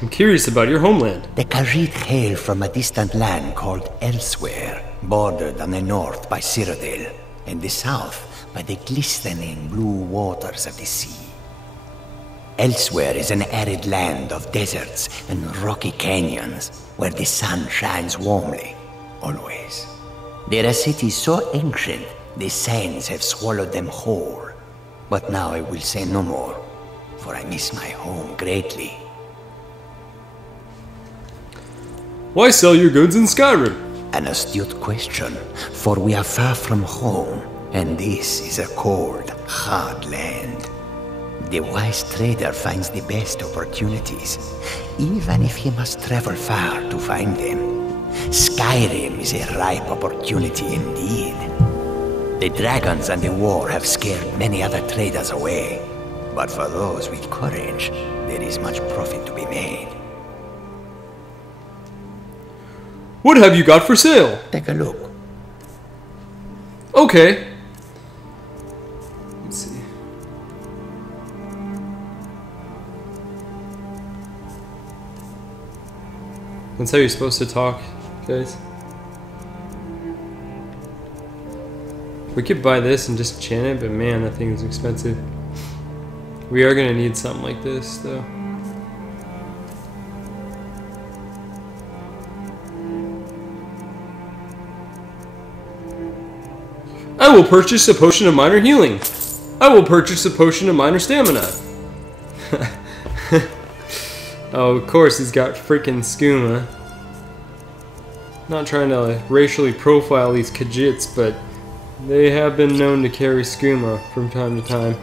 I'm curious about your homeland. The Khajiit hail from a distant land called Elsewhere, bordered on the north by Cyrodiil, and the south by the glistening blue waters of the sea. Elsewhere is an arid land of deserts and rocky canyons, where the sun shines warmly, always. They're a city so ancient, the sands have swallowed them whole. But now I will say no more, for I miss my home greatly. Why sell your goods in Skyrim? An astute question, for we are far from home, and this is a cold, hard land. The wise trader finds the best opportunities, even if he must travel far to find them. Skyrim is a ripe opportunity indeed. The dragons and the war have scared many other traders away, but for those with courage, there is much profit to be made. What have you got for sale? Take a look. Okay. Let's see. That's how you're supposed to talk, guys. We could buy this and just chant it, but man, that thing is expensive. We are gonna need something like this, though. I will purchase a potion of minor healing. I will purchase a potion of minor stamina. Oh, of course he's got freaking skooma. Not trying to racially profile these Khajiits, but they have been known to carry skooma from time to time.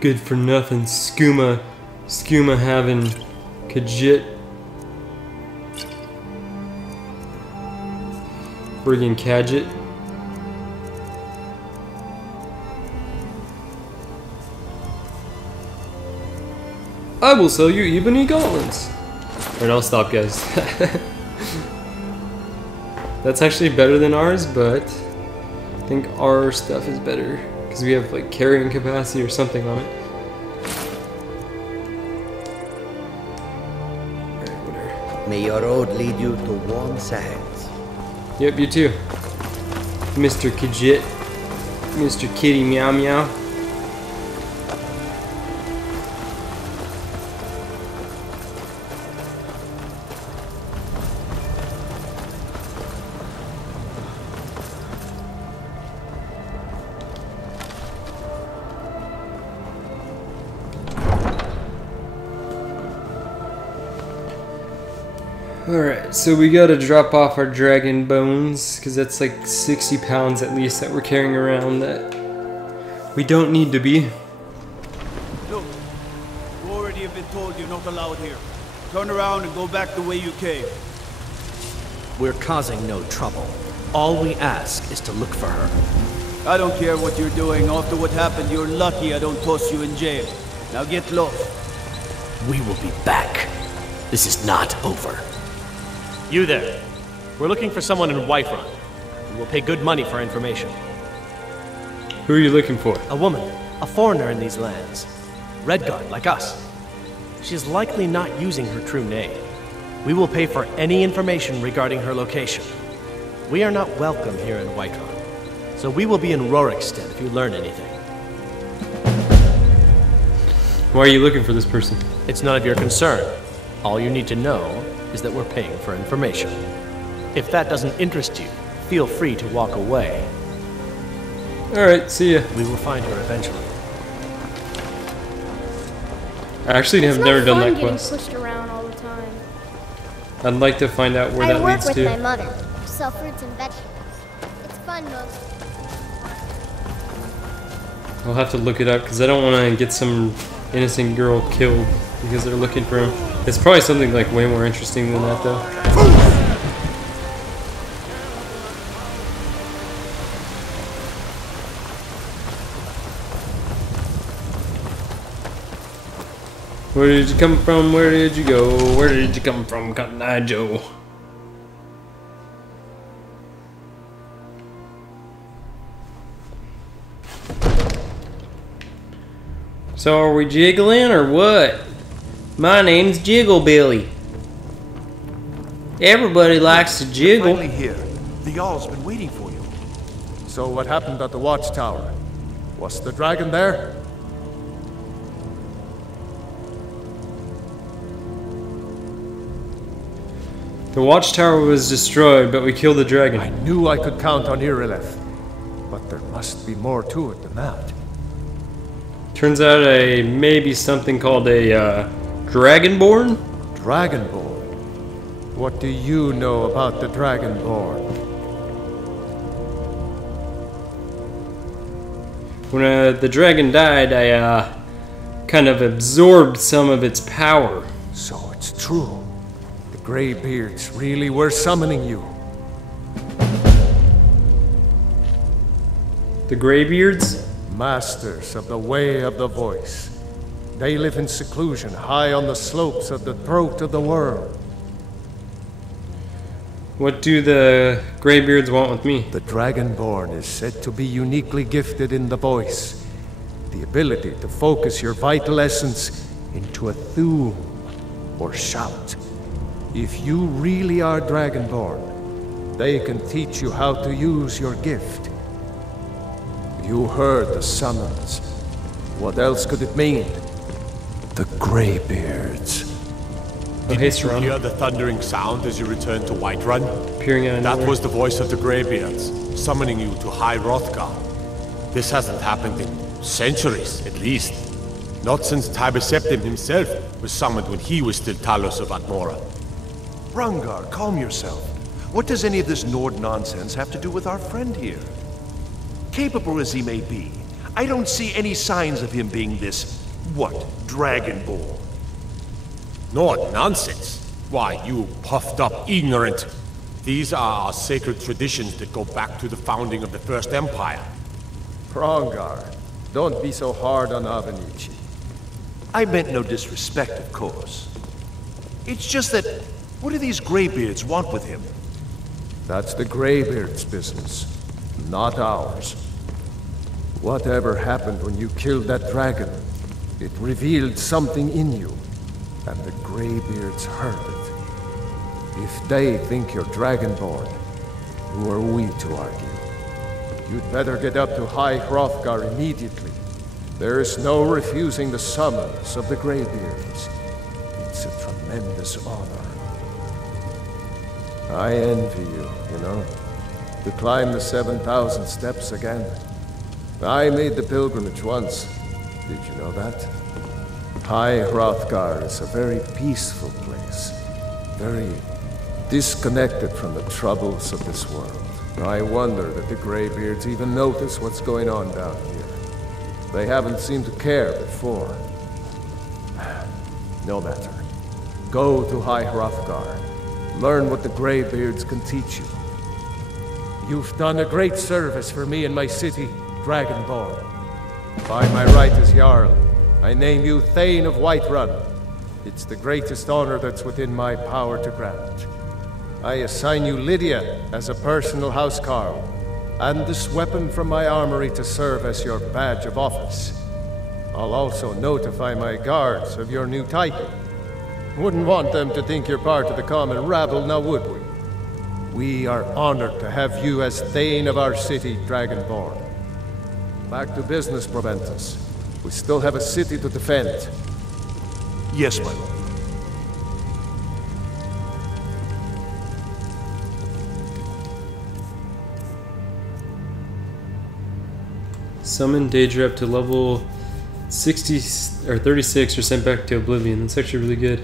Good for nothing skooma having Khajiit. Friggin' Khajiit. I will sell you ebony gauntlets. Alright, I'll stop, guys. That's actually better than ours, but I think our stuff is better because we have like carrying capacity or something on it. Alright, whatever. May your road lead you to warm sands. Yep, you too. Mr. Khajiit. Mr. Kitty Meow Meow. Alright, so we gotta drop off our dragon bones, because that's like 60 pounds at least that we're carrying around that we don't need to be. Look, you already have been told you're not allowed here. Turn around and go back the way you came. We're causing no trouble. All we ask is to look for her. I don't care what you're doing. After what happened, you're lucky I don't toss you in jail. Now get lost. We will be back. This is not over. You there. We're looking for someone in Whiterun. We will pay good money for information. Who are you looking for? A woman. A foreigner in these lands. Redguard, like us. She is likely not using her true name. We will pay for any information regarding her location. We are not welcome here in Whiterun, so we will be in Rorikstead if you learn anything. Why are you looking for this person? It's none of your concern. All you need to know is that we're paying for information. If that doesn't interest you, feel free to walk away. Alright, see ya. We will find her eventually. I actually have never done that quest. Pushed around all the time. I'd like to find out where that leads to. I work with my mother. Sell fruits and vegetables. It's fun most. I'll have to look it up because I don't want to get some innocent girl killed because they're looking for him. It's probably something like way more interesting than that though. Where did you come from? Where did you go? Where did you come from, Cotton Eye Joe? So are we jiggling or what? My name's Jiggle Billy. Everybody likes to jiggle. Finally here. The Jarl's been waiting for you. So what happened at the watchtower? Was the dragon there? The watchtower was destroyed, but we killed the dragon. I knew I could count on Irileth, but there must be more to it than that. Turns out maybe something called a Dragonborn? Dragonborn? What do you know about the Dragonborn? When the dragon died, I kind of absorbed some of its power. So it's true. The Greybeards really were summoning you. The Greybeards? Masters of the Way of the Voice. They live in seclusion high on the slopes of the throat of the world. What do the Greybeards want with me? The Dragonborn is said to be uniquely gifted in the voice. The ability to focus your vital essence into a thum or shout. If you really are Dragonborn, they can teach you how to use your gift. You heard the summons. What else could it mean? The Greybeards. Didn't you hear the thundering sound as you returned to Whiterun? Peering out of That nowhere. was the voice of the Greybeards, summoning you to High Hrothgar. This hasn't happened in centuries, at least. Not since Tiber Septim himself was summoned when he was still Talos of Atmora. Rungar, calm yourself. What does any of this Nord nonsense have to do with our friend here? Capable as he may be, I don't see any signs of him being this, Dragonborn. Nord nonsense? Why, you puffed up ignorant. These are our sacred traditions that go back to the founding of the First Empire. Prongar, don't be so hard on Avenici. I meant no disrespect, of course. It's just that, what do these Greybeards want with him? That's the Greybeards' business, not ours. Whatever happened when you killed that dragon, it revealed something in you, and the Greybeards heard it. If they think you're Dragonborn, who are we to argue? You'd better get up to High Hrothgar immediately. There is no refusing the summons of the Greybeards. It's a tremendous honor. I envy you, you know, to climb the 7,000 steps again. I made the pilgrimage once. Did you know that? High Hrothgar is a very peaceful place. Very disconnected from the troubles of this world. I wonder that the Greybeards even notice what's going on down here. They haven't seemed to care before. No matter. Go to High Hrothgar. Learn what the Greybeards can teach you. You've done a great service for me and my city, Dragonborn. By my right as Jarl, I name you Thane of Whiterun. It's the greatest honor that's within my power to grant. I assign you Lydia as a personal housecarl, and this weapon from my armory to serve as your badge of office. I'll also notify my guards of your new title. Wouldn't want them to think you're part of the common rabble, now would we? We are honored to have you as Thane of our city, Dragonborn. Back to business, Proventus. We still have a city to defend. Yes, my lord. Summon Daedra up to level 60 or 36 or sent back to Oblivion. That's actually really good.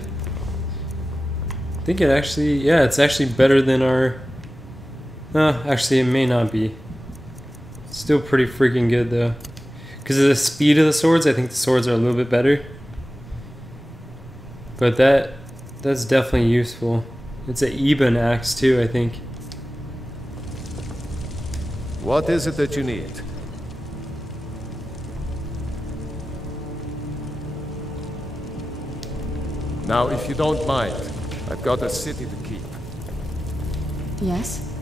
I think it actually, yeah, it's actually better than our... actually it may not be. Still pretty freaking good though. Because of the speed of the swords, I think the swords are a little bit better. But that's definitely useful. It's an Eben axe too, I think. What is it that you need? Now, if you don't mind, I've got a city to keep. Yes?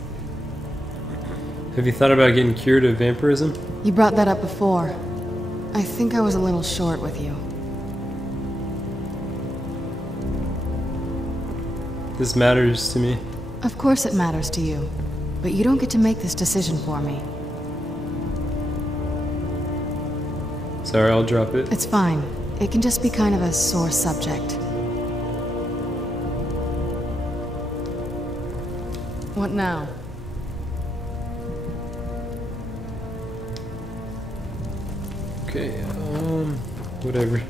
Have you thought about getting cured of vampirism? You brought that up before. I think I was a little short with you. This matters to me. Of course it matters to you. But you don't get to make this decision for me. Sorry, I'll drop it. It's fine. It can just be kind of a sore subject. What now? Okay, whatever.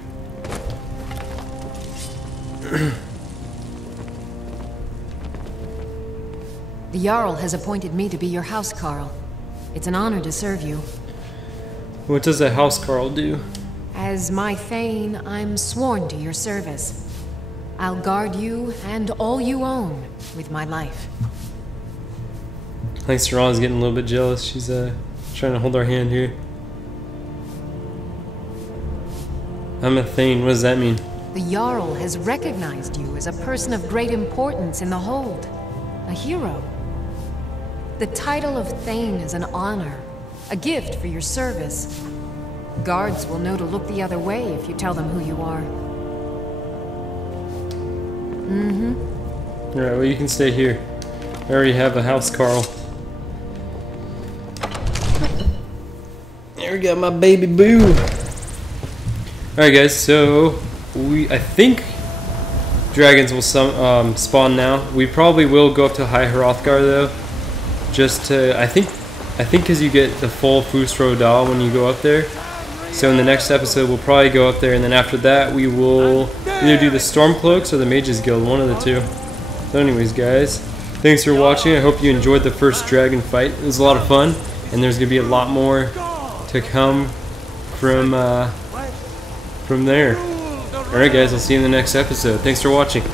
The Jarl has appointed me to be your housecarl. It's an honor to serve you. What does a housecarl do? As my Thane, I'm sworn to your service. I'll guard you and all you own with my life. I think Saran's getting a little bit jealous. She's trying to hold our hand here. I'm a Thane. What does that mean? The Jarl has recognized you as a person of great importance in the Hold. A hero. The title of Thane is an honor, a gift for your service. Guards will know to look the other way if you tell them who you are. Alright, well you can stay here. I already have a housecarl. There we got my baby boo. Alright guys, so I think dragons will spawn now. We probably will go up to High Hrothgar though. Just to, I think because you get the full Fusro Dal when you go up there. So in the next episode we'll probably go up there, and then after that we will either do the Stormcloaks or the Mages Guild, one of the two. So anyways guys, thanks for watching. I hope you enjoyed the first dragon fight. It was a lot of fun, and there's going to be a lot more to come from there. Alright guys, I'll see you in the next episode. Thanks for watching.